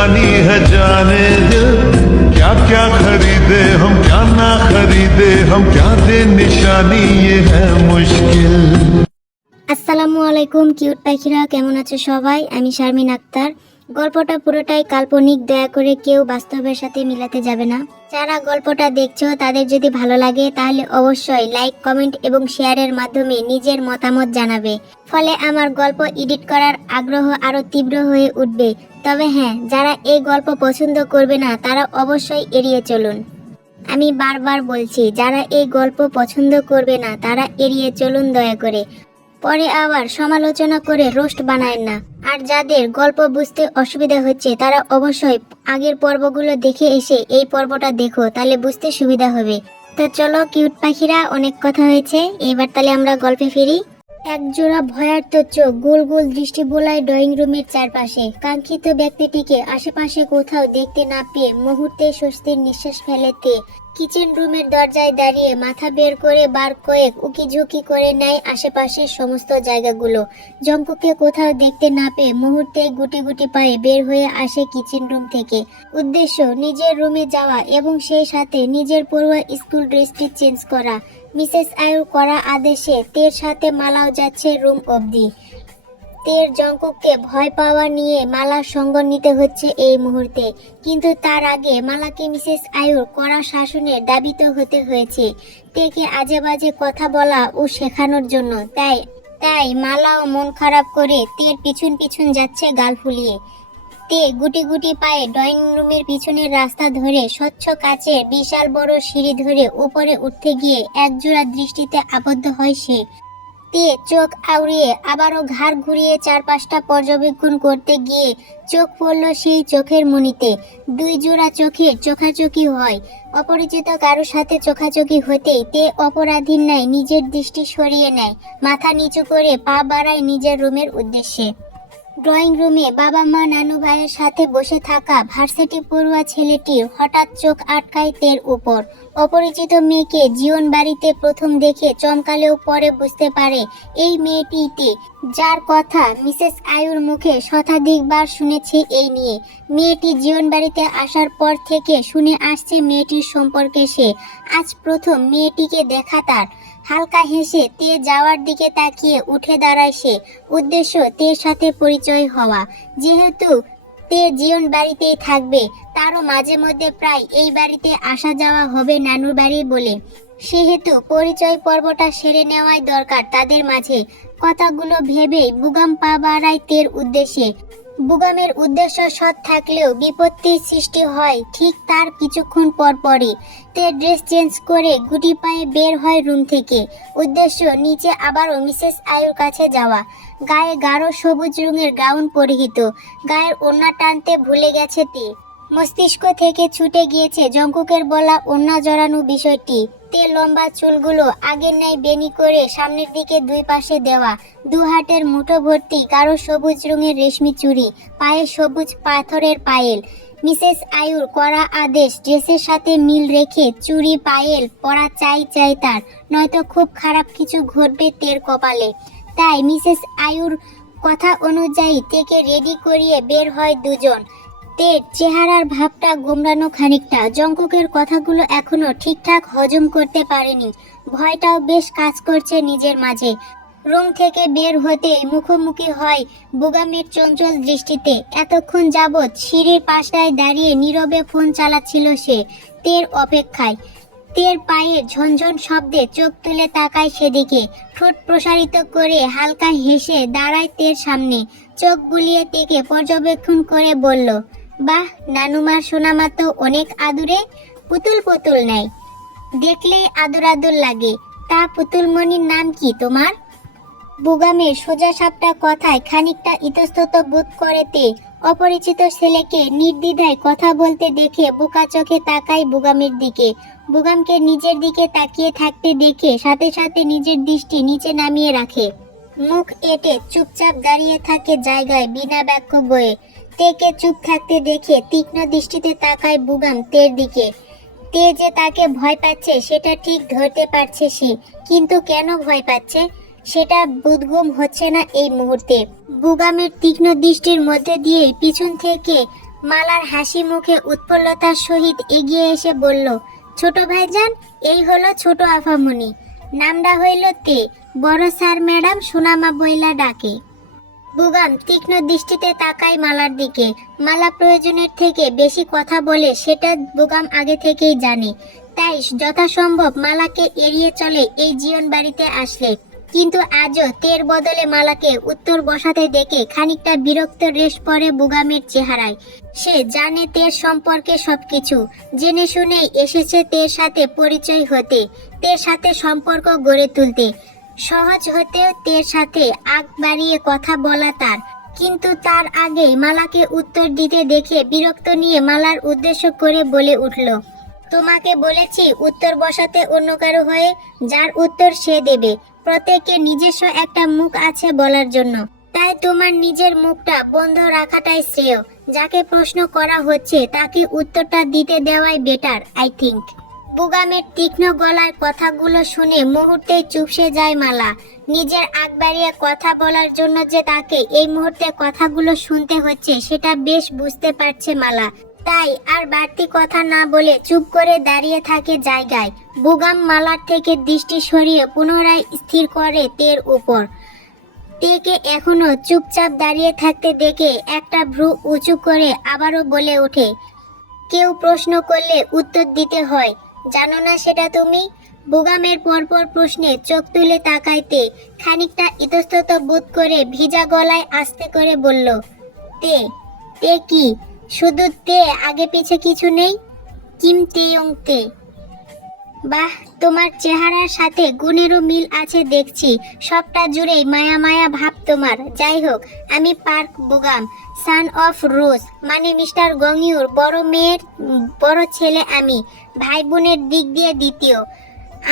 जानी है जाने दिल क्या क्या खरीदे हम क्या ना खरीदे हम क्या दे निशानी ये है मुश्किल আসসালামু আলাইকুম কিউট পাখিরা কেমন আছো সবাই আমি শারমিন আক্তার গল্পটা পুরোটাই কাল্পনিক দয়া করে কেউ বাস্তবের সাথে মিলাতে যাবে না যারা গল্পটা দেখছো তাদের যদি ভালো লাগে তাহলে অবশ্যই লাইক কমেন্ট এবং শেয়ারের মাধ্যমে নিজের মতামত জানাবে ফলে আমার গল্প এডিট করার আগ্রহ আরো তীব্র হয়ে উঠবে তবে হ্যাঁ যারা এই গল্প পছন্দ করবে না, তারা অবশ্যই এড়িয়ে চলুন। আমি বারবার বলছি, যারা এই গল্প পছন্দ করবে না, তারা এড়িয়ে চলুন দয়া করে। পরে আবার সমালোচনা করে রোস্ট বানায় না। আর যাদের গল্প বুঝতে অসুবিধা হচ্ছে, তারা অবশ্যই আগের পর্বগুলো দেখে এসে এই পর্বটা দেখো, তাহলে বুঝতে সুবিধা হবে। তো চলো, কিউট পাখিরা, অনেক কথা হয়েছে। এবার তাহলে আমরা গল্পে ফিরি। এক ভয়ার্থ চোখ, গোল গোল দৃষ্টি বোলায় ড্রয়িং রুমের চারপাশে। কাঙ্ক্ষিত ব্যক্তিটিকে আশেপাশে কোথাও দেখতে না পেয়ে মুহূর্তে স্বস্তির নিঃশ্বাস ফেলেতে কিচেন রুমের দরজায় দাঁড়িয়ে মাথা বের করে বার কয়েক উকি ঝুঁকি করে নেয় আশেপাশের সমস্ত জায়গাগুলো। জঙ্কুকে কোথাও দেখতে না পেয়ে মুহূর্তে গুটি গুটি পায়ে বের হয়ে আসে কিচেন রুম থেকে। উদ্দেশ্য, নিজের রুমে যাওয়া এবং সেই সাথে নিজের পড়ুয়া স্কুল ড্রেসটি চেঞ্জ করা। মিসেস আয়ুর করা আদেশে তের সাথে মালাও যাচ্ছে রুম অবধি। তের জঙ্কুককে ভয় পাওয়া নিয়ে মালার সঙ্গ নিতে হচ্ছে এই মুহূর্তে। কিন্তু তার আগে মালাকে মিসেস আয়ুর কড়া শাসনের দাবিত হতে হয়েছে। তেকে আজে বাজে কথা বলা ও শেখানোর জন্য। তাই তাই মালাও মন খারাপ করে তের পিছন পিছন যাচ্ছে গাল ফুলিয়ে। তে গুটি গুটি পায়ে ড্রয়িং রুমের পিছনের রাস্তা ধরে স্বচ্ছ কাচের বিশাল বড় সিঁড়ি ধরে উপরে উঠতে গিয়ে একজোড়া দৃষ্টিতে আবদ্ধ হয় সে। তে চোখ আউড়িয়ে আবারও ঘাড় ঘুরিয়ে চারপাশটা পর্যবেক্ষণ করতে গিয়ে চোখ পড়ল সেই চোখের মনিতে দুই জোড়া চোখের চোখাচোখি হয়। অপরিচিত কারোর সাথে চোখাচোখি হতেই তে অপরাধীর ন্যায় নিজের দৃষ্টি সরিয়ে নেয়। মাথা নিচু করে পা বাড়ায় নিজের রুমের উদ্দেশ্যে। ড্রয়িং রুমে বাবা মা নানু ভাইয়ের সাথে বসে থাকা ভার্সিটি পড়ুয়া ছেলেটির হঠাৎ চোখ আটকায় তের উপর। অপরিচিত মেয়েকে জীবন বাড়িতে প্রথম দেখে চমকালেও পরে বুঝতে পারে এই মেয়েটিতে যার কথা মিসেস আয়ুর মুখে শতাধিকবার শুনেছে এই নিয়ে। মেয়েটি জীবন বাড়িতে আসার পর থেকে শুনে আসছে মেয়েটির সম্পর্কে সে। আজ প্রথম মেয়েটিকে দেখা তার। হালকা হেসে তে যাওয়ার দিকে তাকিয়ে উঠে দাঁড়ায় সে। উদ্দেশ্য তের সাথে পরিচয় হওয়া। যেহেতু তে জীবন বাড়িতেই থাকবে, তারও মাঝে মধ্যে প্রায় এই বাড়িতে আসা যাওয়া হবে নানুর বাড়ি বলে। সেহেতু পরিচয় পর্বটা সেরে নেওয়াই দরকার তাদের মাঝে। কথাগুলো ভেবেই বুগাম পা বাড়ায় তের উদ্দেশ্যে। বুগামের উদ্দেশ্য সৎ থাকলেও বিপত্তির সৃষ্টি হয় ঠিক তার কিছুক্ষণ পর পরই। তে ড্রেস চেঞ্জ করে গুটি পায়ে বের হয় রুম থেকে। উদ্দেশ্য, নিচে আবারও মিসেস আয়ুর কাছে যাওয়া। গায়ে গাঢ় সবুজ রঙের গাউন পরিহিত। গায়ের ওড়না টানতে ভুলে গেছে তে। মস্তিষ্ক থেকে ছুটে গিয়েছে জঙ্কুকের বলা ওড়না জড়ানো বিষয়টি। তে লম্বা চুলগুলো আগের ন্যায় বেনি করে সামনের দিকে দুই পাশে দেওয়া। দু হাতের মুঠো ভর্তি কারও সবুজ রঙের রেশমি চুড়ি, পায়ে সবুজ পাথরের পায়েল। মিসেস আয়ুর করা আদেশ ড্রেসের সাথে মিল রেখে চুড়ি, পায়েল পরা চাই চাই তার, নয়তো খুব খারাপ কিছু ঘটবে তের কপালে। তাই মিসেস আয়ুর কথা অনুযায়ী তেকে রেডি করিয়ে বের হয় দুজন। তের চেহারার ভাবটা গোমরানো খানিকটা। জঙ্কুকের কথাগুলো এখনও ঠিকঠাক হজম করতে পারেনি। ভয়টাও বেশ কাজ করছে নিজের মাঝে। রুম থেকে বের হতেই মুখোমুখি হয় বুগামের চঞ্চল দৃষ্টিতে। এতক্ষণ যাবৎ সিঁড়ির পাশটায় দাঁড়িয়ে নীরবে ফোন চালাচ্ছিল সে, তের অপেক্ষায়। তের পায়ে ঝনঝন শব্দে চোখ তুলে তাকায় সেদিকে। ঠোঁট প্রসারিত করে হালকা হেসে দাঁড়ায় তের সামনে। চোখ বুলিয়ে তেকে পর্যবেক্ষণ করে বলল বাহ, নানুমার সোনামা তো অনেক আদুরে, পুতুল পুতুল নেয়। দেখলেই আদর আদর লাগে। তা পুতুলমণির নাম কি তোমার? বুগামের সোজা সাপটা কথায় খানিকটা ইতস্তত বোধ করেতে অপরিচিত ছেলেকে নির্দ্বিধায় কথা বলতে দেখে বোকা চোখে তাকায় বুগামের দিকে। বুগামকে নিজের দিকে তাকিয়ে থাকতে দেখে সাথে সাথে নিজের দৃষ্টি নিচে নামিয়ে রাখে। মুখ এটে চুপচাপ দাঁড়িয়ে থাকে জায়গায় বিনা বাক্য বয়ে। তেকে চুপ থাকতে দেখে তীক্ষ্ণ দৃষ্টিতে তাকায় বুগাম তের দিকে। তে যে তাকে ভয় পাচ্ছে, সেটা ঠিক ধরতে পারছে সে। কিন্তু কেন ভয় পাচ্ছে? সেটা বুদগুম হচ্ছে না এই মুহূর্তে। বুগামের তীক্ষ্ণ দৃষ্টির মধ্যে দিয়ে পিছন থেকে মালার হাসি মুখে উৎপল্লতার সহিত এগিয়ে এসে বলল, ছোট ভাইজান, এই হলো ছোট আফামনি। নামডা হইল তে। বড় স্যার ম্যাডাম সুনামা বইলা ডাকে। বুগাম তীক্ষ্ণ দৃষ্টিতে তাকায় মালার দিকে। মালা প্রয়োজনের থেকে বেশি কথা বলে সেটা বুগাম আগে থেকেই জানে। তাই যথাসম্ভব মালাকে এড়িয়ে চলে এই জীবন বাড়িতে আসলে কিন্তু আজও তের বদলে মালাকে উত্তর বসাতে দেখে খানিকটা বিরক্ত রেশ পড়ে বুগামের চেহারায়। সে জানে তের সম্পর্কে সবকিছু। জেনে শুনেই এসেছে তের সাথে পরিচয় হতে, তের সাথে সম্পর্ক গড়ে তুলতে। সহজ হতেও তের সাথে আগ বাড়িয়ে কথা বলা তার। কিন্তু তার আগেই মালাকে উত্তর দিতে দেখে বিরক্ত নিয়ে মালার উদ্দেশ্য করে বলে উঠল, তোমাকে বলেছি উত্তর বসাতে অন্য কারও হয়ে, যার উত্তর সে দেবে। প্রত্যেকের নিজস্ব একটা মুখ আছে বলার জন্য। তাই তোমার নিজের মুখটা বন্ধ রাখাটাই শ্রেয়। যাকে প্রশ্ন করা হচ্ছে তাকে উত্তরটা দিতে দেওয়াই বেটার আই থিংক বুগামের তীক্ষ্ণ গলার কথাগুলো শুনে মুহূর্তে চুপসে যায় মালা। নিজের আগ বাড়িয়ে কথা বলার জন্য যে তাকে এই মুহূর্তে কথাগুলো শুনতে হচ্ছে, সেটা বেশ বুঝতে পারছে মালা। তাই আর বাড়তি কথা না বলে চুপ করে দাঁড়িয়ে থাকে জায়গায়। বুগাম মালার থেকে দৃষ্টি সরিয়ে পুনরায় স্থির করে তের উপর। তেকে এখনও চুপচাপ দাঁড়িয়ে থাকতে দেখে একটা ভ্রু উঁচু করে আবারও বলে ওঠে, কেউ প্রশ্ন করলে উত্তর দিতে হয়। জানো না সেটা তুমি? বুগামের পরপর প্রশ্নে চোখ তুলে তাকাইতে খানিকটা ইতস্তত বোধ করে ভিজা গলায় আস্তে করে বলল, তে তে কি? শুধু তে, আগে পিছে কিছু নেই? কিম তেয়ং তে? বাহ, তোমার চেহারার সাথে গুণেরও মিল আছে দেখছি। সবটা জুড়েই মায়া মায়া ভাব তোমার। যাই হোক, আমি পার্ক বুগাম, সান অফ রোজ মানে মিস্টার গংইউর বড় মেয়ের, বড় ছেলে আমি। ভাই বোনের দিক দিয়ে দ্বিতীয়।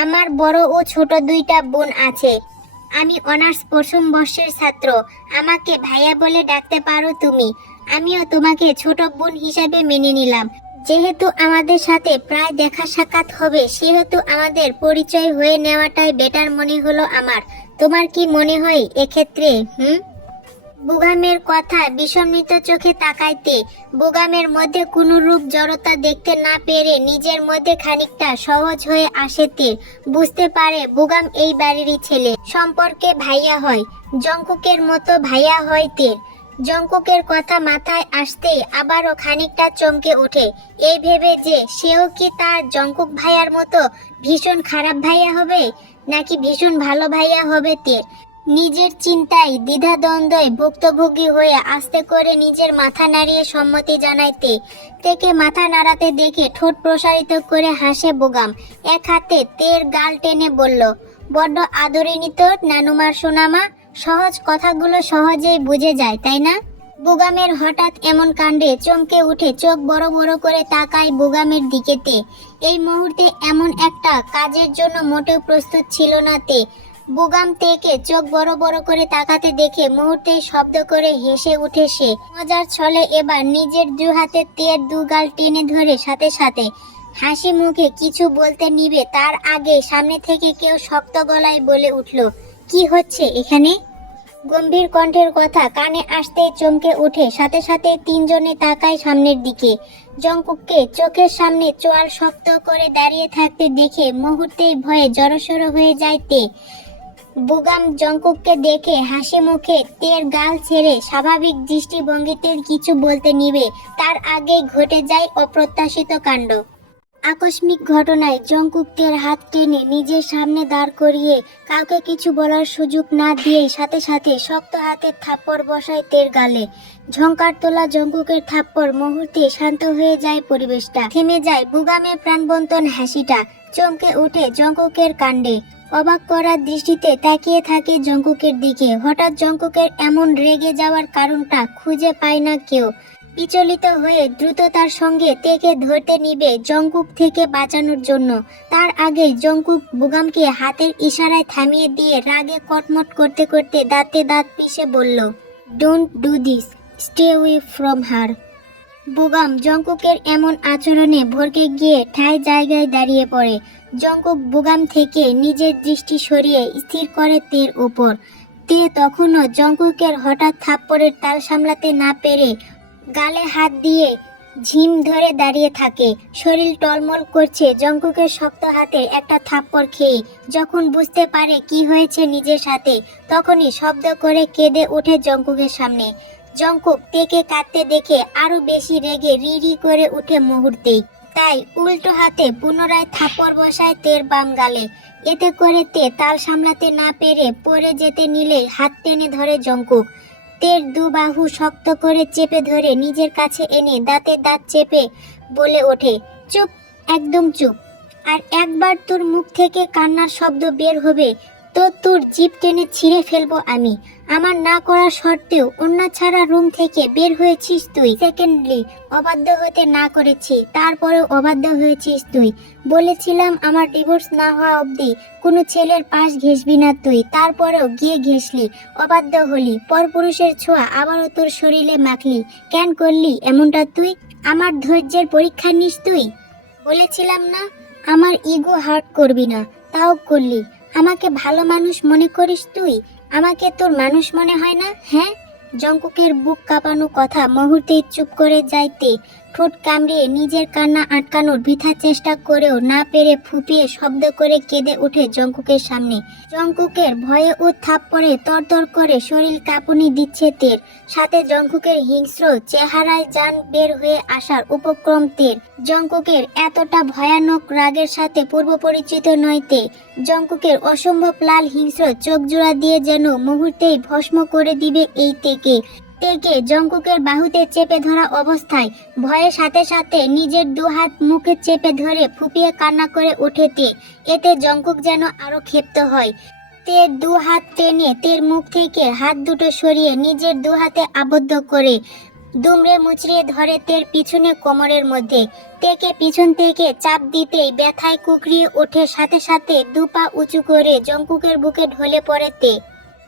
আমার বড় ও ছোট দুইটা বোন আছে। আমি অনার্স প্রথম বর্ষের ছাত্র। আমাকে ভাইয়া বলে ডাকতে পারো তুমি। আমিও তোমাকে ছোট বোন হিসাবে মেনে নিলাম। যেহেতু আমাদের সাথে প্রায় দেখা সাক্ষাৎ হবে, সেহেতু আমাদের পরিচয় হয়ে নেওয়াটাই বেটার মনে হলো আমার। তোমার কি মনে হয় এক্ষেত্রে, হুম? বুগামের কথা বিষমিত চোখে তাকাইতে, বুগামের মধ্যে কোনো রূপ জড়তা দেখতে না পেরে নিজের মধ্যে খানিকটা সহজ হয়ে আসেতে বুঝতে পারে বুগাম এই বাড়িরই ছেলে। সম্পর্কে ভাইয়া হয়, জঙ্কুকের মতো ভাইয়া হয় তের জঙ্কুকের কথা মাথায় আসতে আবারও খানিকটা চমকে ওঠে। এই ভেবে যে সেও কি তার জঙ্কুক ভাইয়ার মতো ভীষণ খারাপ ভাইয়া হবে, নাকি ভীষণ ভালো ভাইয়া হবে তের? নিজের চিন্তায় দ্বিধাদ্বন্দ্বয় ভুক্তভোগী হয়ে আস্তে করে নিজের মাথা নাড়িয়ে সম্মতি জানাইতে, থেকে মাথা নাড়াতে দেখে ঠোঁট প্রসারিত করে হাসে বোগাম। এক হাতে তের গাল টেনে বলল, বড্ড আদরিনী তোর, নানুমার সোনামা। সহজ কথাগুলো সহজেই বুঝে যায়, তাই না? বুগামের হঠাৎ এমন কাণ্ডে চমকে উঠে চোখ বড় বড় করে তাকায় বুগামের দিকেতে। এই মুহূর্তে এমন একটা কাজের জন্য মোটেও প্রস্তুত ছিল না তে। বুগাম তেকে চোখ বড় বড় করে তাকাতে দেখে মুহূর্তে শব্দ করে হেসে উঠে সে। মজার ছলে এবার নিজের দু হাতে তের দু গাল টেনে ধরে সাথে সাথে হাসি মুখে কিছু বলতে নিবে তার আগে সামনে থেকে কেউ শক্ত গলায় বলে উঠল, কি হচ্ছে এখানে? গম্ভীর কণ্ঠের কথা কানে আসতে চমকে ওঠে সাথে সাথে তিনজনে তাকায় সামনের দিকে। জঙ্কুককে চোখের সামনে চোয়াল শক্ত করে দাঁড়িয়ে থাকতে দেখে মুহূর্তেই ভয়ে জড়সড় হয়ে যাইতে বুগাম জঙ্কুককে দেখে হাসি মুখে তের গাল ছেড়ে স্বাভাবিক দৃষ্টিভঙ্গিতে কিছু বলতে নিবে। তার আগে ঘটে যায় অপ্রত্যাশিত কাণ্ড। আকস্মিক ঘটনায় জঙ্কুকের হাত টেনে নিজের সামনে দাঁড় করিয়ে কাউকে কিছু বলার সুযোগ না দিয়েই সাথে সাথে শক্ত হাতের থাপ্পড় বসায় তের গালে। ঝঙ্কার তোলা জঙ্কুকের থাপ্পড় মুহূর্তে শান্ত হয়ে যায় পরিবেশটা। থেমে যায় বুগামের প্রাণবন্তন হাসিটা। চমকে ওঠে জঙ্কুকের কাণ্ডে। অবাক করার দৃষ্টিতে তাকিয়ে থাকে জঙ্কুকের দিকে। হঠাৎ জঙ্কুকের এমন রেগে যাওয়ার কারণটা খুঁজে পায় না কেউ। বিচলিত হয়ে দ্রুততার সঙ্গে তেকে ধরতে নিবে জঙ্কুক থেকে বাঁচানোর জন্য। তার আগে জঙ্কুক বুগামকে হাতের ইশারায় থামিয়ে দিয়ে রাগে কটমট করতে করতে দাঁতে দাঁত পিষে বলল don't do this stay we from her বুগাম জঙ্কুকের এমন আচরণে ভরকে গিয়ে ঠাই জায়গায় দাঁড়িয়ে পড়ে। জঙ্কুক বুগাম থেকে নিজের দৃষ্টি সরিয়ে স্থির করে তের উপর। তে তখনও জঙ্কুকের হঠাৎ থাপ্পড়ের তাল সামলাতে না পেরে গালে হাত দিয়ে ঝিম ধরে দাঁড়িয়ে থাকে। শরীর টলমল করছে জঙ্কুকের শক্ত হাতে একটা থাপ্পড় খেয়ে। যখন বুঝতে পারে কি হয়েছে নিজের সাথে, তখনই শব্দ করে কেঁদে ওঠে জঙ্কুকের সামনে। জঙ্কুক তেকে কাঁদতে দেখে আরও বেশি রেগে রি রি করে উঠে মুহূর্তেই। তাই উল্টো হাতে পুনরায় থাপড় বসায় তের বাম গালে এতে করে তে তাল সামলাতে না পেরে পড়ে যেতে নিলে হাত টেনে ধরে জঙ্কুক। তের দু বাহু শক্ত করে চেপে ধরে নিজের কাছে এনে দাঁতে দাঁত চেপে বলে ওঠে, চুপ, একদম চুপ। আর একবার তোর মুখ থেকে কান্নার শব্দ বের হবে তো তোর জিপ টেনে ছিঁড়ে ফেলব আমি। আমার না করা সত্ত্বেও অন্য ছাড়া রুম থেকে বের হয়েছিস তুই। সেকেন্ডলি অবাধ্য হতে না করেছি, তারপরেও অবাধ্য হয়েছিস তুই। বলেছিলাম আমার ডিভোর্স না হওয়া অবধি কোনো ছেলের পাশ ঘেসবি না তুই, তারপরেও গিয়ে ঘেসলি অবাধ্য হলি। পরপুরুষের ছোঁয়া আবারও তোর শরীরে মাখলি। কেন করলি এমনটা তুই? আমার ধৈর্যের পরীক্ষা নিস তুই? বলেছিলাম না, আমার ইগো হার্ট করবি না, তাও করলি। আমাকে ভালো মানুষ মনে করিস তুই? আমাকে তোর মানুষ মনে হয় না হ্যাঁ? জঙ্কুকের বুক কাঁপানো কথা মুহূর্তে চুপ করে যাইতে ঠোঁট কামড়িয়ে নিজের কান্না আটকানোর বৃথা চেষ্টা করেও না পেরে ফুপিয়ে শব্দ করে কেঁদে ওঠে জঙ্কুকের সামনে। জঙ্কুকের ভয়ে ও থাপ থাপ্পড়ে তরতর করে শরীর কাঁপুনি দিচ্ছে তের। সাথে জঙ্কুকের হিংস্র চেহারায় যান বের হয়ে আসার উপক্রম তের। জঙ্কুকের এতটা ভয়ানক রাগের সাথে পূর্ব পরিচিত নয়তে জঙ্কুকের অসম্ভব লাল হিংস্র চোখ জোড়া দিয়ে যেন মুহূর্তেই ভস্ম করে দিবে এই তেকে। তেকে জঙ্কুকের বাহুতে চেপে ধরা অবস্থায় ভয়ের সাথে সাথে নিজের দুহাত মুখে চেপে ধরে ফুপিয়ে কান্না করে ওঠে তে এতে জঙ্কুক যেন আরও ক্ষিপ্ত হয়। তে দু হাত টেনে তের মুখ থেকে হাত দুটো সরিয়ে নিজের দু হাতে আবদ্ধ করে দুমড়ে মুচড়িয়ে ধরে তের পিছনে কোমরের মধ্যে। তেকে পিছন থেকে চাপ দিতেই ব্যথায় কুকরিয়ে ওঠে সাথে সাথে দু পা উঁচু করে জঙ্কুকের বুকে ঢলে পড়ে তে।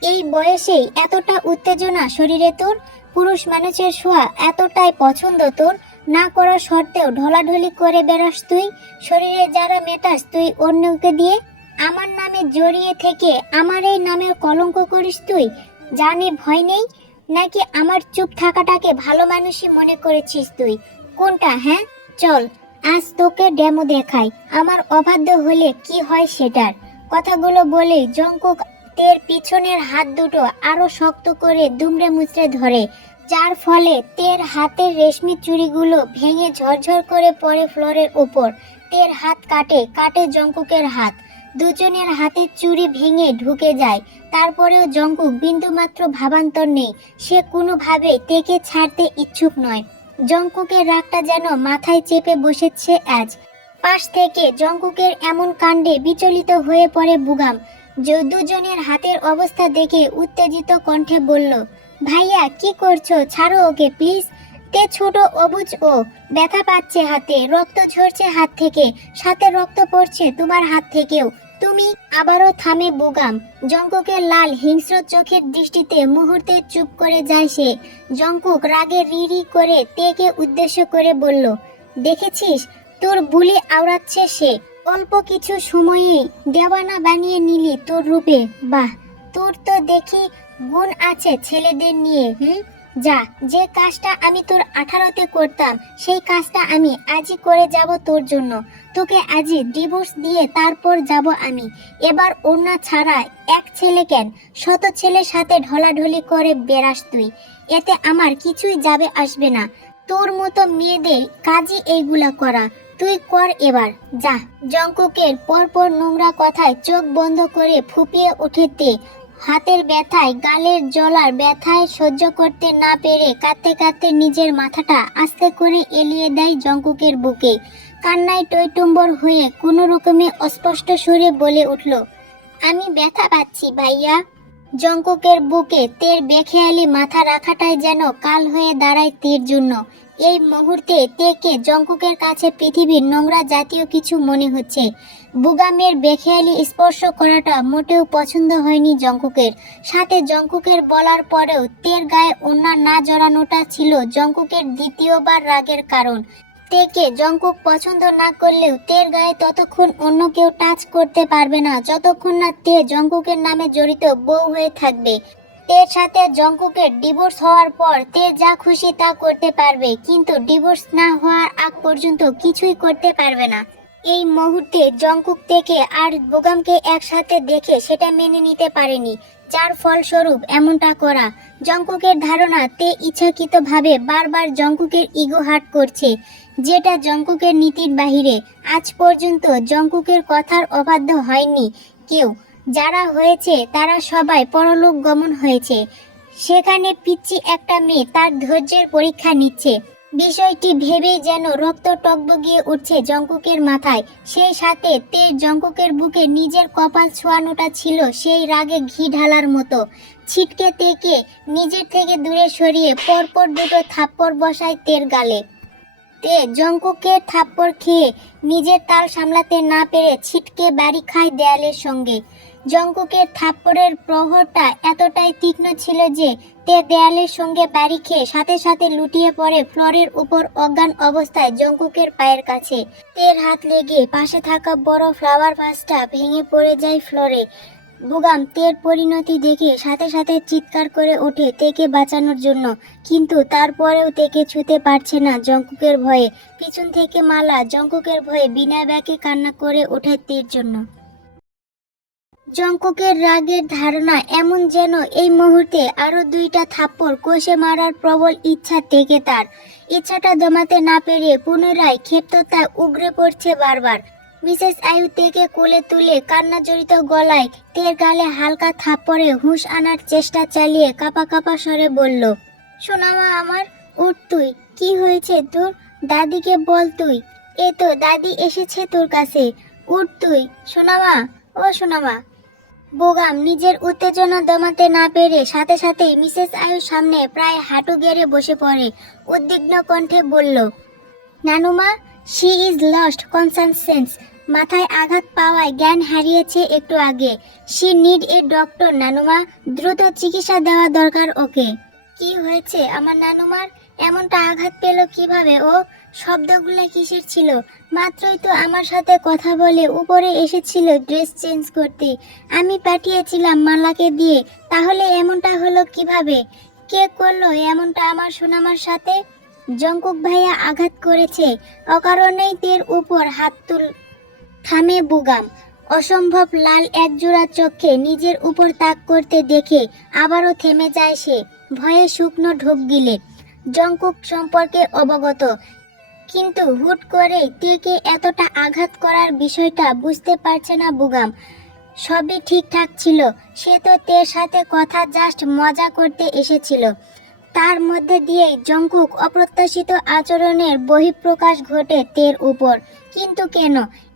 এই বয়সেই এতটা উত্তেজনা শরীরে তোর, পুরুষ মানুষের শোয়া এতটাই পছন্দ তোর, না করার সত্ত্বেও ঢলাঢলি করে বেড়াস তুই, শরীরে যারা মেটাস তুই অন্যকে দিয়ে। আমার নামে জড়িয়ে থেকে আমার এই নামে কলঙ্ক করিস তুই, জানি ভয় নেই? নাকি আমার চুপ থাকাটাকে ভালো মানুষই মনে করেছিস তুই? কোনটা হ্যাঁ? চল, আজ তোকে ডেমো দেখাই। আমার অবাধ্য হলে কি হয় সেটার? কথাগুলো বলে জঙ্কুক তের পিছনের হাত দুটো আরও শক্ত করে দুমড়ে মুচড়ে ধরে, যার ফলে তের হাতের রেশমি চুড়িগুলো ভেঙে ঝরঝর করে পড়ে ফ্লোরের ওপর। তের হাত কাটে কাটে জঙ্কুকের হাত। দুজনের হাতের চুড়ি ভেঙে ঢুকে যায়। তারপরেও জঙ্কুক বিন্দুমাত্র ভাবান্তর নেই। সে কোনোভাবে তেকে ছাড়তে ইচ্ছুক নয়। জঙ্কুকের রাগটা যেন মাথায় চেপে বসেছে আজ। পাশ থেকে জঙ্কুকের এমন কাণ্ডে বিচলিত হয়ে পড়ে বুগাম। দুজনের হাতের অবস্থা দেখে উত্তেজিত কণ্ঠে বলল, ভাইয়া, কি করছ? ছাড়ো ওকে, প্লিজ। তে ছোট অবুজ ও ব্যথা পাচ্ছে হাতে, রক্ত ঝরছে হাত থেকে। সাথে রক্ত পড়ছে তোমার হাত থেকেও। তুমি আবারও থামে বুগাম। জঙ্কুকের লাল, হিংস্র চোখের দৃষ্টিতে মুহূর্তে চুপ করে যায় সে। জঙ্কুক রাগে রি রি করে তেকে উদ্দেশ্য করে বলল, দেখেছিস? তোর বুলি আওড়াচ্ছে সে। অল্প কিছু সময়ে দেওয়ানা বানিয়ে নিলি তোর রূপে। বাহ, তোর তো দেখি গুণ আছে ছেলেদের নিয়ে, হুম? যা, যে কাজটা আমি তোর আঠারোতে করতাম, সেই কাজটা আমি আজই করে যাব তোর জন্য। তোকে আজই ডিভোর্স দিয়ে তারপর যাব আমি। এবার ওনা ছাড়া এক ছেলে কেন? শত ছেলের সাথে ঢলাঢলি করে বেরাস তুই। এতে আমার কিছুই যাবে আসবে না। তোর মতো মেয়েদের কাজই এইগুলা করা। তুই কর এবার, যা। জঙ্কুকের পরপর নোংরা কথায় চোখ বন্ধ করে ফুপিয়ে উঠেতে, হাতের ব্যথায়, গালের জলার ব্যথায় সহ্য করতে না পেরে কাঁদতে কাঁদতে নিজের মাথাটা আস্তে করে এলিয়ে দেয় জঙ্কুকের বুকে। কান্নায় টইটুম্বর হয়ে কোনো রকমে অস্পষ্ট সুরে বলে উঠল, আমি ব্যথা পাচ্ছি ভাইয়া। জঙ্কুকের বুকে তের বেখেয়ালি মাথা রাখাটাই যেন কাল হয়ে দাঁড়ায় তীর জন্য। এই মুহূর্তে তেকে জঙ্কুকের কাছে পৃথিবীর নোংরা জাতীয় কিছু মনে হচ্ছে। বুগামের বেখেয়ালি স্পর্শ করাটা মোটেও পছন্দ হয়নি জঙ্কুকের। সাথে জঙ্কুকের বলার পরেও তের গায়ে ওনা না জড়ানোটা ছিল জঙ্কুকের দ্বিতীয়বার রাগের কারণ। তেকে জঙ্কুক পছন্দ না করলেও তের গায়ে ততক্ষণ অন্য কেউ টাচ করতে পারবে না, যতক্ষণ না তে জঙ্কুকের নামে জড়িত বউ হয়ে থাকবে। তের সাথে জঙ্কুকের ডিভোর্স হওয়ার পর তে যা খুশি তা করতে পারবে, কিন্তু ডিভোর্স না হওয়ার আগ পর্যন্ত কিছুই করতে পারবে না। এই মুহূর্তে জঙ্কুক থেকে আর বোগামকে একসাথে দেখে সেটা মেনে নিতে পারেনি, যার ফলস্বরূপ এমনটা করা। জঙ্কুকের ধারণা, তে ইচ্ছাকৃতভাবে বারবার জঙ্কুকের ইগো হার্ট করছে, যেটা জঙ্কুকের নীতির বাহিরে। আজ পর্যন্ত জঙ্কুকের কথার অবাধ্য হয়নি কেউ। যারা হয়েছে, তারা সবাই পরলোক গমন হয়েছে। সেখানে পিচ্ছি একটা মেয়ে তার ধৈর্যের পরীক্ষা নিচ্ছে। বিষয়টি ভেবেই যেন রক্ত টকবগিয়ে উঠছে জঙ্কুকের মাথায়। সেই সাথে তে জঙ্কুকের বুকে নিজের কপাল ছোঁয়ানোটা ছিল সেই রাগে ঘি ঢালার মতো। ছিটকে তেকে নিজের থেকে দূরে সরিয়ে পরপর দুটো থাপ্পড় বসায় তের গালে। তে জঙ্কুকে থাপ্পড় খেয়ে নিজের তাল সামলাতে না পেরে ছিটকে বাড়ি খায় দেয়ালের সঙ্গে। জঙ্কুকের থাপ্পড়ের প্রহরটা এতটাই তীক্ষ্ণ ছিল যে তে দেয়ালের সঙ্গে বাড়ি খেয়ে সাথে সাথে লুটিয়ে পড়ে ফ্লোরের উপর অজ্ঞান অবস্থায় জঙ্কুকের পায়ের কাছে। তের হাত লেগে পাশে থাকা বড় ফ্লাওয়ার ভাসটা ভেঙে পড়ে যায় ফ্লোরে। বুগাম, তের পরিণতি দেখে সাথে সাথে চিৎকার করে ওঠে তেকে বাঁচানোর জন্য। কিন্তু তারপরেও তেকে ছুতে পারছে না জঙ্কুকের ভয়ে। পিছন থেকে মালা জঙ্কুকের ভয়ে বিনা ব্যাকে কান্না করে ওঠে তের জন্য। জঙ্কুকের রাগের ধারণা এমন যেন এই মুহূর্তে আরও দুইটা থাপ্পড় কষে মারার প্রবল ইচ্ছা থেকে তার। ইচ্ছাটা দমাতে না পেরে পুনরায় ক্ষিপ্ততা উগরে পড়ছে বারবার। মিসেস আয়ু থেকে কোলে তুলে কান্না জড়িত গলায় তের গালে হালকা থাপ্পড়ে হুঁশ আনার চেষ্টা চালিয়ে কাপা কাপা স্বরে বলল, সোনামা আমার, উঠ তুই, কি হয়েছে তোর? দাদিকে বল তুই। এ তো দাদি এসেছে তোর কাছে। উঠ তুই, সোনামা, ও সোনামা। বোগাম নিজের উত্তেজনা দমাতে না পেরে সাথে সাথেই মিসেস আয়ুর সামনে প্রায় হাঁটু গেড়ে বসে পড়ে, উদ্বিগ্ন কণ্ঠে বলল, নানুমা শি ইজ লস্ট কনসানসেন্স মাথায় আঘাত পাওয়ায় জ্ঞান হারিয়েছে একটু আগে। শি নিড এ ডক্টর নানুমা। দ্রুত চিকিৎসা দেওয়া দরকার ওকে। কি হয়েছে আমার নানুমার? এমনটা আঘাত পেল কীভাবে, ও? শব্দগুলো কিসের ছিল? মাত্রই তো আমার সাথে কথা বলে উপরে এসেছিল ড্রেস চেঞ্জ করতে। আমি পাঠিয়েছিলাম মালাকে দিয়ে। তাহলে এমনটা হলো কীভাবে? কে করল এমনটা আমার সোনামার সাথে? জঙ্কুক ভাইয়া আঘাত করেছে। অকারণেই তের উপর হাত তুল, থামে বুগাম। অসম্ভব লাল একজোড়া চোখে নিজের উপর তাক করতে দেখে আবারও থেমে যায় সে। ভয়ে শুকনো ঢোক গিলে। জঙ্কুক সম্পর্কে অবগত। কিন্তু হুট করে তেকে এতটা আঘাত করার বিষয়টা বুঝতে পারছে না বুগাম। সবই ঠিকঠাক ছিল। সে তো তের সাথে কথা জাস্ট মজা করতে এসেছিল। তার মধ্যে দিয়েই জঙ্কুক অপ্রত্যাশিত আচরণের বহিঃপ্রকাশ ঘটে তের উপর। কিন্তু কেন?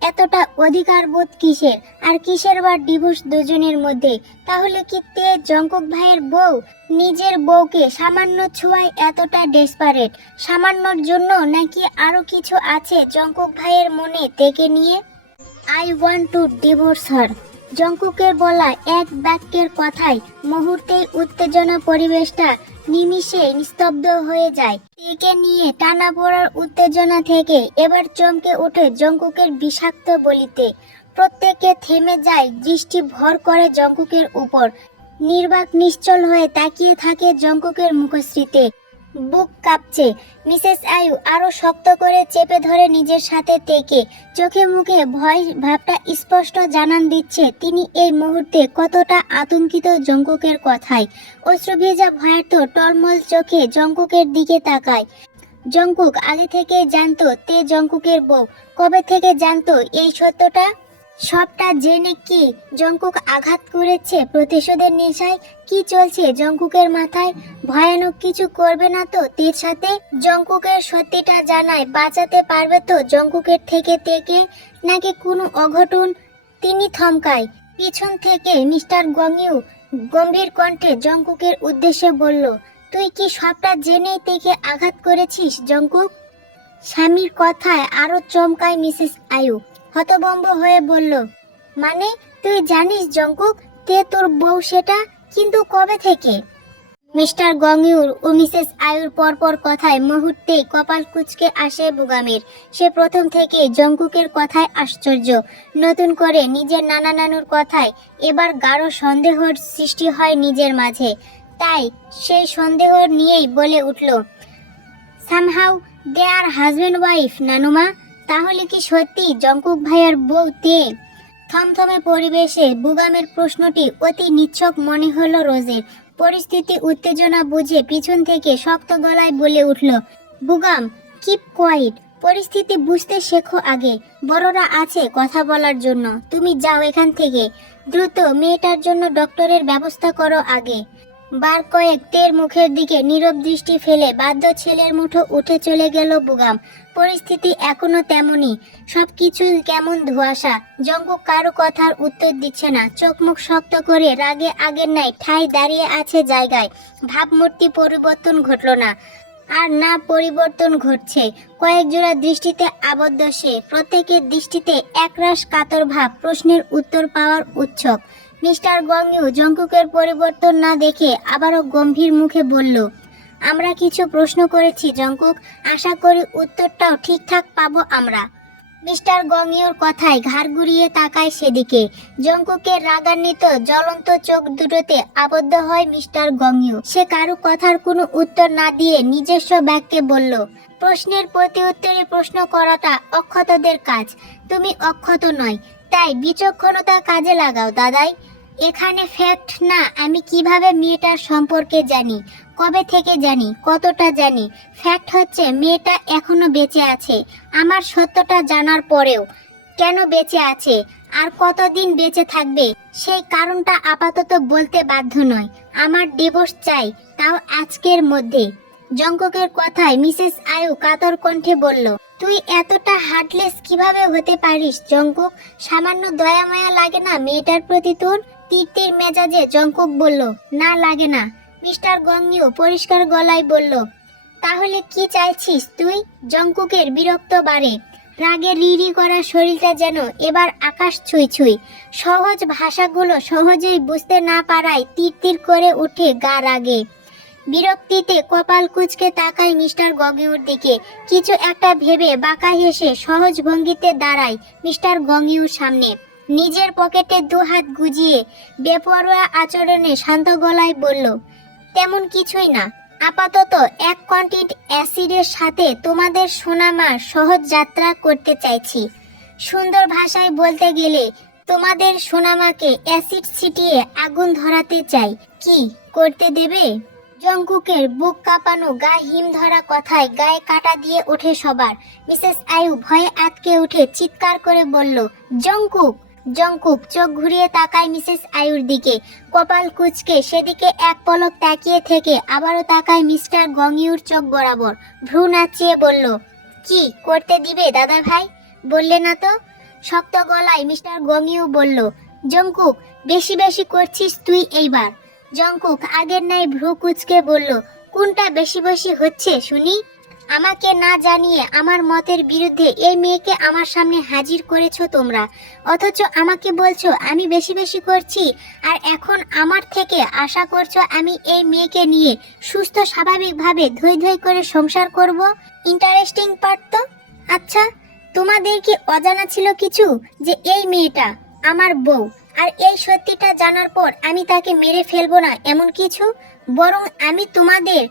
এতটা অধিকার বোধ কিসের? আর কিসের বা ডিভোর্স দুজনের মধ্যে? তাহলে কি তে জঙ্কুক ভাইয়ের বউ? নিজের বউকে সামান্য ছোঁয়ায় এতটা ডেসপারেট সামান্যর জন্য নাকি আরও কিছু আছে জঙ্কুক ভাইয়ের মনে তেকে নিয়ে? I want to divorce her জঙ্কুকের বলা এক বাক্যের কথায় মুহূর্তেই উত্তেজনা পরিবেশটা নিমিষে নিস্তব্ধ হয়ে যায়। একে নিয়ে টানা পড়ার উত্তেজনা থেকে এবার চমকে ওঠে জঙ্কুকের বিষাক্ত বলিতে। প্রত্যেকে থেমে যায়, দৃষ্টি ভর করে জঙ্কুকের উপর। নির্বাক নিশ্চল হয়ে তাকিয়ে থাকে জঙ্কুকের মুখশ্রীতে। বুক কাঁপছে। মিসেস আয়ু আরও শক্ত করে চেপে ধরে নিজের সাথে থেকে চোখে মুখে ভয় ভাবটা স্পষ্ট জানান দিচ্ছে তিনি এই মুহূর্তে কতটা আতঙ্কিত জঙ্কুকের কথায়। অশ্রুভেজা ভয়ার্থ টলমল চোখে জঙ্কুকের দিকে তাকায়। জঙ্কুক আগে থেকে জানতো তে জঙ্কুকের বউ। কবে থেকে জানতো এই সত্যটা? সবটা জেনে কি জঙ্কুক আঘাত করেছে? প্রতিশোধের নেশায় কি চলছে? জঙ্কুকের মাথায় ভয়ানক কিছু করবে না তো? তের সাথে জঙ্কুকের সত্যিটা জানায়, বাঁচাতে পারবে তো জঙ্কুকের থেকে থেকে? নাকি কোনো অঘটন? তিনি থমকায়। পিছন থেকে মিস্টার গঙ্গিউ গম্ভীর কণ্ঠে জঙ্কুকের উদ্দেশ্যে বলল, তুই কি সবটা জেনেই থেকে আঘাত করেছিস, জঙ্কুক? স্বামীর কথায় আরও চমকায় মিসেস আয়ু হতভম্ব হয়ে বলল মানে তুই জানিস জঙ্কুক তে তোর বউ সেটা? কিন্তু কবে থেকে? মিস্টার গঙ্গিউর ও মিসেস আয়ুর পরপর কথায় মুহূর্তেই কপাল কুচকে আসে বুগামের। সে প্রথম থেকে জঙ্কুকের কথায় আশ্চর্য। নতুন করে নিজের নানা নানুর কথায় এবার গাঢ় সন্দেহর সৃষ্টি হয় নিজের মাঝে। তাই সেই সন্দেহ নিয়েই বলে উঠল somehow they are husband wife, নানুমা। তাহলে কি সত্যি জঙ্কুক ভাইয়ার বউ তে থমথমে পরিবেশে বুগামের প্রশ্নটি অতি নিচ্ছক মনে হলো রোজের। পরিস্থিতি উত্তেজনা বুঝে পিছন থেকে শক্ত গলায় বলে উঠল, বুগাম, কিপ কোয়াইট। পরিস্থিতি বুঝতে শেখো আগে। বড়রা আছে কথা বলার জন্য। তুমি যাও এখান থেকে। দ্রুত মেয়েটার জন্য ডক্টরের ব্যবস্থা করো আগে। বার কয়েক তের মুখের দিকে নীরব দৃষ্টি ফেলে বাধ্য ছেলের মুঠো উঠে চলে গেল বুগাম। পরিস্থিতি এখনও তেমনই। সবকিছু কেমন ধোঁয়াশা। জঙ্গু কারও কথার উত্তর দিচ্ছে না। চোখ মুখ শক্ত করে রাগে আগের নাই ঠাই দাঁড়িয়ে আছে জায়গায়। ভাবমূর্তি পরিবর্তন ঘটল না। আর না পরিবর্তন ঘটছে। কয়েক জোড়া দৃষ্টিতে আবদ্ধ সে। প্রত্যেকের দৃষ্টিতে একরাশ কাতর ভাব, প্রশ্নের উত্তর পাওয়ার উৎসুক। মিস্টার গঙ্গিউ জঙ্কুকের পরিবর্তন না দেখে আবারও গম্ভীর মুখে বলল, আমরা কিছু প্রশ্ন করেছি, জঙ্কুক। আশা করি উত্তরটাও ঠিকঠাক পাবো আমরা। মিস্টার গঙ্গিওর কথায় ঘাড় ঘুরিয়ে তাকায় সেদিকে। জঙ্কুকের রাগান্বিত, জ্বলন্ত চোখ দুটোতে আবদ্ধ হয় মিস্টার গঙ্গিও সে কারও কথার কোনো উত্তর না দিয়ে নিজস্ব বাক্যে বলল, প্রশ্নের প্রতি উত্তরে প্রশ্ন করাটা অক্ষতদের কাজ। তুমি অক্ষত নয়, তাই বিচক্ষণতা কাজে লাগাও, দাদাই। এখানে ফ্যাক্ট না, আমি কীভাবে মেয়েটার সম্পর্কে জানি? কবে থেকে জানি? কতটা জানি? ফ্যাক্ট হচ্ছে মেয়েটা এখনও বেঁচে আছে। আমার সত্যটা জানার পরেও কেন বেঁচে আছে? আর কতদিন বেঁচে থাকবে? সেই কারণটা আপাতত বলতে বাধ্য নয়। আমার ডিভোর্স চাই, তাও আজকের মধ্যে। জঙ্ককের কথায় মিসেস আয়ু কাতর কণ্ঠে বলল, তুই এতটা হার্টলেস কীভাবে হতে পারিস জঙ্কুক? সামান্য দয়া মায়া লাগে না মেয়েটার প্রতি তোর? তীর্থের মেজাজে জঙ্কুক বলল, না, লাগে না। মিস্টার গঙ্গিও পরিষ্কার গলায় বলল, তাহলে কি চাইছিস তুই? জঙ্কুকের বিরক্ত বাড়ে। রাগে রিরি করা শরীরটা যেন এবার আকাশ ছুঁই ছুঁই। সহজ ভাষাগুলো সহজেই বুঝতে না পারায় তীর করে উঠে গা রাগে। বিরক্তিতে কপাল কুচকে তাকায় মিস্টার গঙ্গিউর দিকে। কিছু একটা ভেবে বাঁকা হেসে সহজ ভঙ্গিতে দাঁড়ায় মিস্টার গঙ্গিউর সামনে। নিজের পকেটে দু হাত গুজিয়ে বেপরোয়া আচরণে শান্ত গলায় বলল, তেমন কিছুই না। আপাতত এক কন্টিট অ্যাসিডের সাথে তোমাদের সোনামার সহজ যাত্রা করতে চাইছি। সুন্দর ভাষায় বলতে গেলে তোমাদের সোনামাকে অ্যাসিড ছিটিয়ে আগুন ধরাতে চাই। কি করতে দেবে? জঙ্কুকের বুক কাঁপানো গায়ে হিম ধরা কথায় গায়ে কাটা দিয়ে ওঠে সবার। মিসেস আয়ু ভয়ে আটকে উঠে চিৎকার করে বলল, জঙ্কুক জঙ্কুক চোখ ঘুরিয়ে তাকায় মিসেস আয়ুর দিকে। কপাল কুচকে, সেদিকে এক পলক তাকিয়ে থেকে, আবারও তাকায় মিস্টার গঙ্গিউর চোখ বরাবর। ভ্রু নাচিয়ে বলল, কি করতে দিবে দাদা ভাই? বললে না তো? শক্ত গলায় মিস্টার গঙ্গিউ বলল জঙ্কুক বেশি বেশি করছিস তুই এইবার। জঙ্কুক আগের নাই ভ্রু কুচকে বলল, কোনটা বেশি বেশি হচ্ছে শুনি? আমাকে না জানিয়ে আমার মতের বিরুদ্ধে এই মেয়েকে আমার সামনে হাজির করেছ তোমরা। অথচ আমাকে বলছো, আমি বেশি বেশি করছি, আর এখন আমার থেকে আশা করছ আমি এই মেয়েকে নিয়ে সুস্থ স্বাভাবিকভাবে ধৈ ধৈ করে সংসার করব? ইন্টারেস্টিং পার্ট তো? আচ্ছা তোমাদের কি অজানা ছিল কিছু যে এই মেয়েটা আমার বউ? আর এই সত্যিটা জানার পর আমি তাকে মেরে ফেলব না এমন কিছু? বরং আমি তোমাদের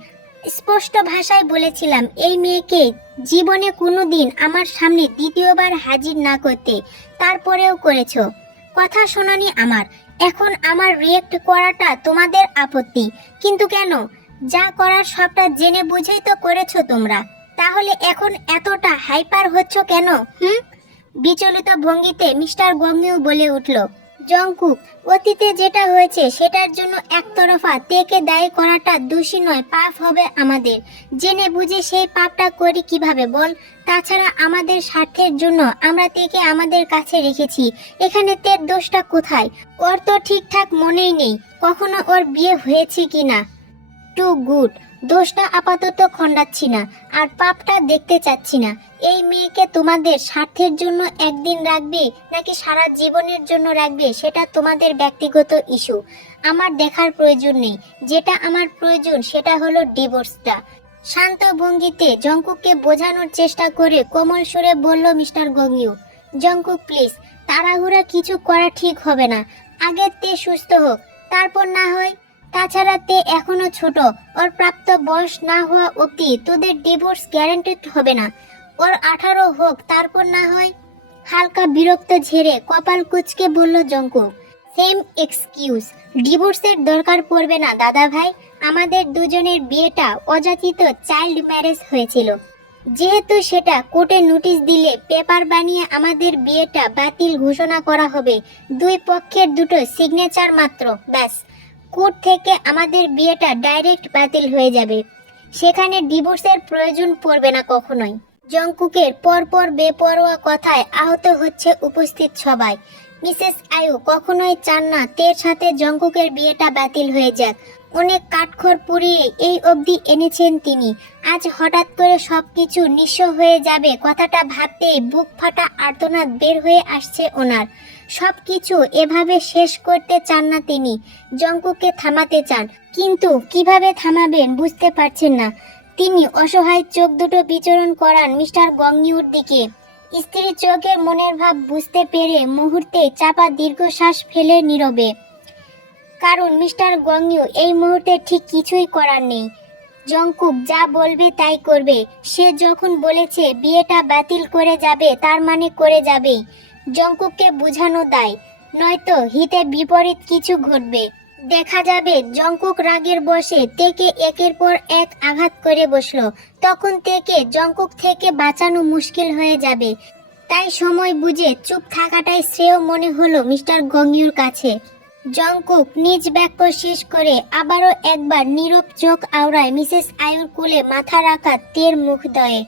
স্পষ্ট ভাষায় বলেছিলাম, এই মেয়েকে জীবনে কোনোদিন আমার সামনে দ্বিতীয়বার হাজির না করতে। তারপরেও করেছ। কথা শোনানি আমার। এখন আমার রিয়েক্ট করাটা তোমাদের আপত্তি। কিন্তু কেন? যা করার সবটা জেনে বুঝেই তো করেছ তোমরা। তাহলে এখন এতটা হাইপার হচ্ছ কেন, হুম? বিচলিত ভঙ্গিতে মিস্টার গঙ্গিও বলে উঠল জঙ্কুক অতীতে যেটা হয়েছে সেটার জন্য একতরফা তেকে দায়ী করাটা দোষী নয়, পাপ হবে আমাদের। জেনে বুঝে সেই পাপটা করি কীভাবে বল? তাছাড়া আমাদের স্বার্থের জন্য আমরা তেকে আমাদের কাছে রেখেছি। এখানে তের দোষটা কোথায়? ওর তো ঠিকঠাক মনেই নেই। কখনো ওর বিয়ে হয়েছে কি না টু গুড দোষটা আপাতত খণ্ডাচ্ছি না, আর পাপটা দেখতে চাচ্ছি না। এই মেয়েকে তোমাদের স্বার্থের জন্য একদিন রাখবে, নাকি সারা জীবনের জন্য রাখবে, সেটা তোমাদের ব্যক্তিগত ইস্যু। আমার দেখার প্রয়োজন নেই। যেটা আমার প্রয়োজন, সেটা হলো ডিভোর্সটা। শান্ত ভঙ্গিতে জঙ্কুককে বোঝানোর চেষ্টা করে কোমল সুরে বলল মিস্টার গঙ্গিউ জঙ্কুক, প্লিজ, তাড়াহুড়া কিছু করা ঠিক হবে না। আগের তে সুস্থ হোক, তারপর না হয় তাছাড়া তে এখনও ছোট। ওর প্রাপ্ত বয়স না হওয়া অবধি তোদের ডিভোর্স গ্যারান্টেড হবে না। ওর আঠারো হোক, তারপর না হয় হালকা বিরক্ত ঝেড়ে কপাল কুচকে বলল জঙ্কুক সেম এক্সকিউজ ডিভোর্সের দরকার পড়বে না, দাদা ভাই। আমাদের দুজনের বিয়েটা অযাচিত চাইল্ড ম্যারেজ হয়েছিল। যেহেতু সেটা কোর্টে নোটিশ দিলে পেপার বানিয়ে আমাদের বিয়েটা বাতিল ঘোষণা করা হবে। দুই পক্ষের দুটো সিগনেচার মাত্র, ব্যাস। কোর্ট থেকে আমাদের বিয়েটা ডাইরেক্ট বাতিল হয়ে যাবে। সেখানে ডিভোর্সের প্রয়োজন পড়বে না কখনোই। জঙ্কুকের পরপর বেপরোয়া কথায় আহত হচ্ছে উপস্থিত সবাই। মিসেস আয়ু কখনোই চান না তের সাথে জঙ্কুকের বিয়েটা বাতিল হয়ে যাক। অনেক কাঠখড় পুড়িয়ে এই অবধি এনেছেন তিনি। আজ হঠাৎ করে সবকিছু নিঃস্ব হয়ে যাবে কথাটা ভাবতেই বুক ফাটা আর্তনাদ বের হয়ে আসছে ওনার। সবকিছু এভাবে শেষ করতে চান না তিনি। জঙ্কুকে থামাতে চান, কিন্তু কীভাবে থামাবেন বুঝতে পারছেন না। তিনি অসহায় চোখ দুটো বিচরণ করান মিস্টার গংনিউর দিকে। স্ত্রী চোখের মনের ভাব বুঝতে পেরে মুহূর্তে চাপা দীর্ঘশ্বাস ফেলে নীরবে। কারণ মিস্টার গংনিউ এই মুহূর্তে ঠিক কিছুই করার নেই। জঙ্কুক যা বলবে তাই করবে। সে যখন বলেছে, বিয়েটা বাতিল করে যাবে, তার মানে করে যাবেই। জঙ্কুককে বোঝানো দায়। নয়তো হিতে বিপরীত কিছু ঘটবে। দেখা যাবে জঙ্কুক রাগের বসে তেকে একের পর এক আঘাত করে বসল। তখন তেকে জঙ্কুক থেকে বাঁচানো মুশকিল হয়ে যাবে। তাই সময় বুঝে চুপ থাকাটাই শ্রেয় মনে হলো মিস্টার গঙ্গিউর কাছে। জঙ্কুক নিজ বাক্য শেষ করে আবারও একবার নীরব চোখ আওড়ায় মিসেস আয়ুর কুলে মাথা রাখা তের মুখ দয়ে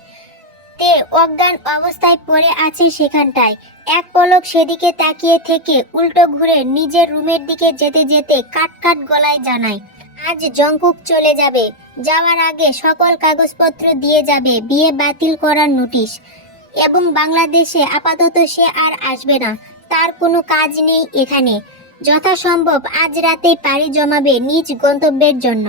তে অজ্ঞান অবস্থায় পড়ে আছে সেখানটায়। এক পলক সেদিকে তাকিয়ে থেকে উল্টো ঘুরে নিজের রুমের দিকে যেতে যেতে কাট কাট গলায় জানায়, আজ জঙ্কুক চলে যাবে। যাওয়ার আগে সকল কাগজপত্র দিয়ে যাবে। বিয়ে বাতিল করার নোটিশ। এবং বাংলাদেশে আপাতত সে আর আসবে না। তার কোনো কাজ নেই এখানে। যথাসম্ভব আজ রাতেই পাড়ি জমাবে নিজ গন্তব্যের জন্য।